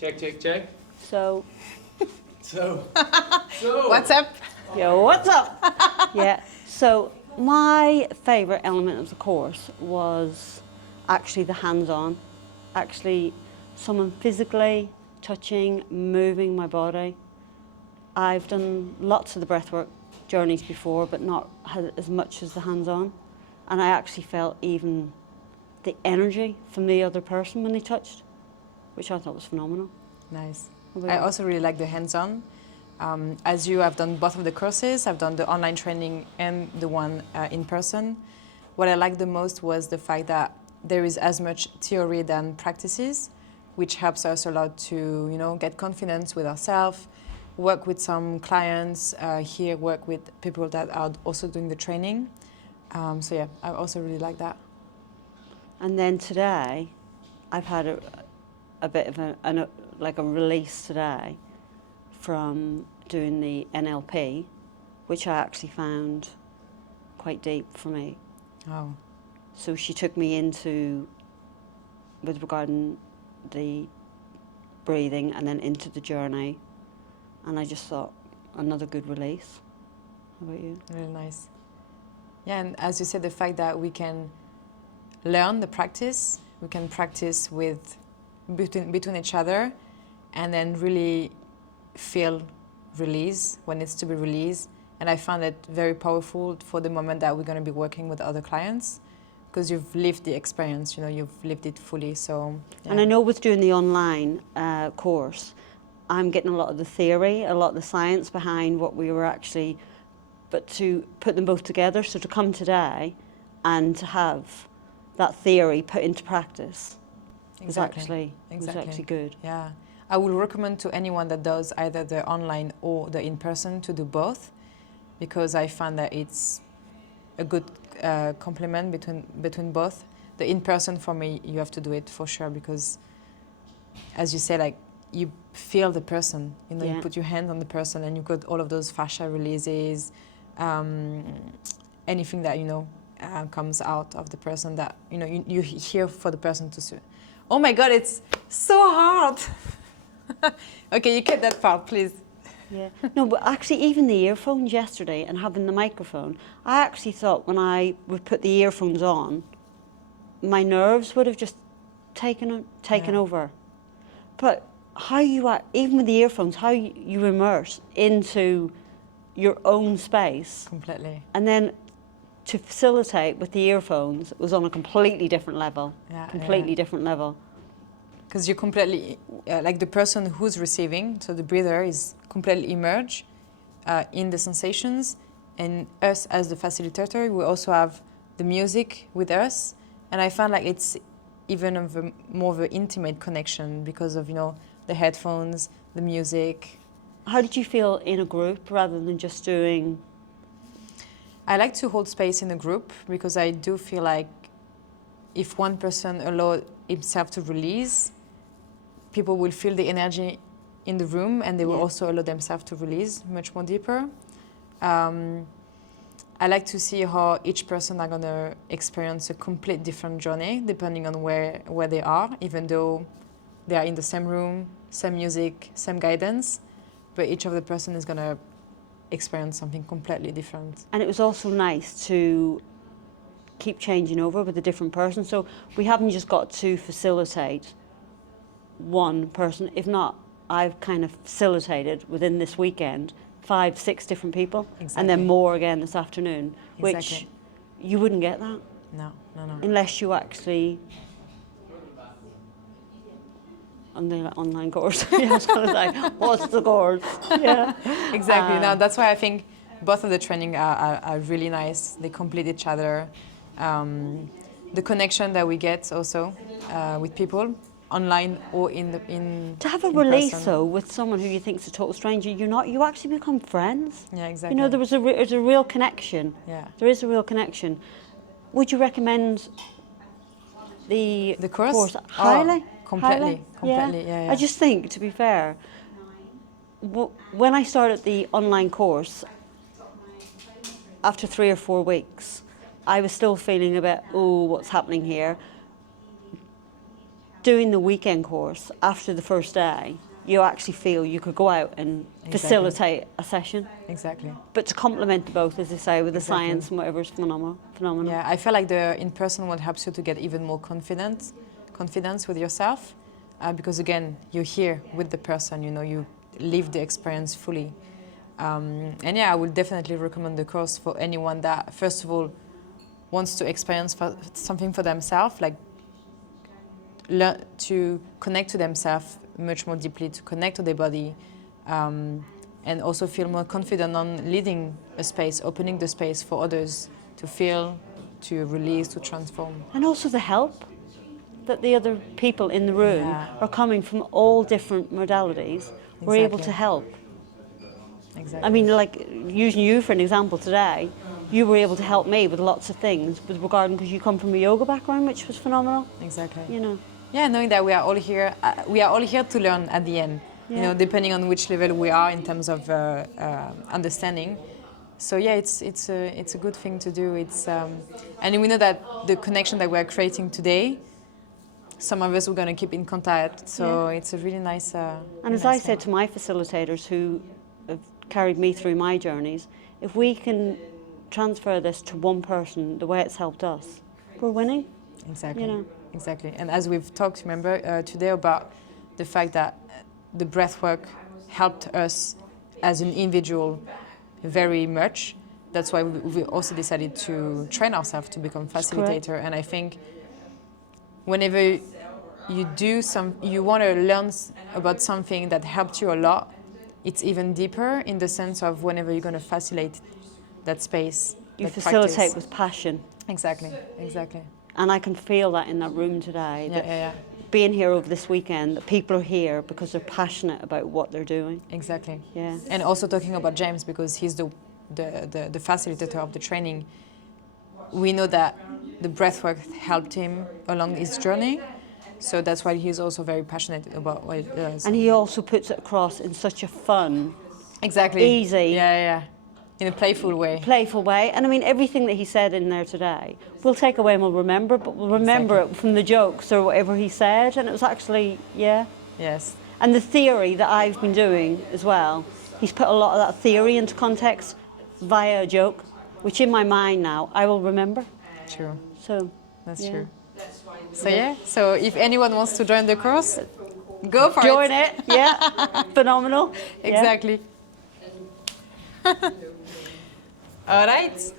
Check, check, check. So. So. What's up? Yo, what's up? Yeah. So my favourite element of the course was actually the hands-on. Actually, someone physically touching, moving my body. I've done lots of the breathwork journeys before, but not as much as the hands-on. And I actually felt even the energy from the other person when they touched, which I thought was phenomenal. Nice. I also really like the hands-on. As you have done both of the courses, I've done the online training and the one in person. What I liked the most was the fact that there is as much theory than practices, which helps us a lot to, you know, get confidence with ourselves, work with some clients here, work with people that are also doing the training. So yeah, I also really like that. And then today, I've had a bit of a release today from doing the NLP, which I actually found quite deep for me. Oh. So she took me into, with regarding the breathing and then into the journey, and I just thought, another good release. How about you? Really nice. Yeah, and as you said, the fact that we can learn the practice, we can practice with between each other, and then really feel release when it's to be released. And I found it very powerful for the moment that we're going to be working with other clients, because you've lived the experience, you know, you've lived it fully. So yeah. And I know with doing the online course, I'm getting a lot of the theory, a lot of the science behind what we were actually, but to put them both together, so to come today and to have that theory put into practice was actually good. Yeah, I would recommend to anyone that does either the online or the in-person to do both, because I find that it's a good complement between both. The in-person, for me, you have to do it for sure, because as you say, like, you feel the person, you know, you put your hand on the person and you got all of those fascia releases, anything that, you know, comes out of the person that, you know, you hear for the person to see. Oh my God, it's so hard. Okay, you cut that part, please. Yeah. No, but actually, even the earphones yesterday and having the microphone, I actually thought when I would put the earphones on, my nerves would have just taken over. But how you are, even with the earphones, how you immerse into your own space. Completely. And then to facilitate with the earphones was on a completely different level. Completely different level. Because you're completely, like the person who's receiving, so the breather is completely immersed in the sensations, and us as the facilitator, we also have the music with us, and I find like it's even more of an intimate connection because of, you know, the headphones, the music. How did you feel in a group rather than just doing? I like to hold space in a group because I do feel like if one person allows himself to release, people will feel the energy in the room and they will also allow themselves to release much more deeper. I like to see how each person are going to experience a complete different journey depending on where they are, even though they are in the same room, same music, same guidance, but each of the person is going to experience something completely different. And it was also nice to keep changing over with a different person. So we haven't just got to facilitate one person. If not, I've kind of facilitated within this weekend 5, 6 different people, and then more again this afternoon, which you wouldn't get that. No. Unless you actually on the online course. I was going to say, what's the course? Yeah. Exactly. Now that's why I think both of the training are really nice. They complete each other. The connection that we get also with people online or in to have a release though with someone who you think is a total stranger, you actually become friends. Yeah, exactly. You know, there's a real connection. Yeah. There is a real connection. Would you recommend the course? Highly? Completely. Yeah. Yeah. I just think, to be fair, when I started the online course, after 3 or 4 weeks, I was still feeling a bit, oh, what's happening here? doing the weekend course after the first day, you actually feel you could go out and facilitate a session. Exactly. But to complement the both, as I say, with the Exactly. science and whatever is phenomenal. Yeah, I feel like the in-person one helps you to get even more confidence with yourself, because again, you're here with the person, you know, you live the experience fully. And yeah, I would definitely recommend the course for anyone that, first of all, wants to experience something for themselves, like learn to connect to themselves much more deeply, to connect to their body, and also feel more confident on leading a space, opening the space for others to feel, to release, to transform. And also the help that the other people in the room are coming from all different modalities. We're able to help. Exactly. I mean, like using you for an example today, you were able to help me with lots of things with regarding, because you come from a yoga background, which was phenomenal. Exactly. You know. Yeah, knowing that we are all here to learn at the end. Yeah. You know, depending on which level we are in terms of understanding. So yeah, it's a good thing to do. And we know that the connection that we are creating today, some of us are going to keep in contact. So it's a really nice. And as I said to my facilitators who have carried me through my journeys, if we can transfer this to one person the way it's helped us, we're winning. Exactly. You know. Exactly. And as we've talked, remember, today about the fact that the breathwork helped us as an individual very much. That's why we also decided to train ourselves to become facilitator. And I think whenever you want to learn about something that helped you a lot, it's even deeper in the sense of whenever you're going to facilitate that space. You that facilitate practice. with passion. Exactly. Exactly. And I can feel that in that room today. Yeah. Being here over this weekend, that people are here because they're passionate about what they're doing. Exactly. Yeah. And also talking about James, because he's the facilitator of the training. We know that the breathwork helped him along his journey. So that's why he's also very passionate about what he does. And he also puts it across in such a fun, exactly, easy, in a playful way. And I mean, everything that he said in there today, we'll take away and we'll remember, but we'll remember it from the jokes or whatever he said. And it was actually, Yes. And the theory that I've been doing as well, he's put a lot of that theory into context via a joke, which in my mind now, I will remember. True. So that's true. So if anyone wants to join the course, go for join it. Phenomenal. Exactly. All right.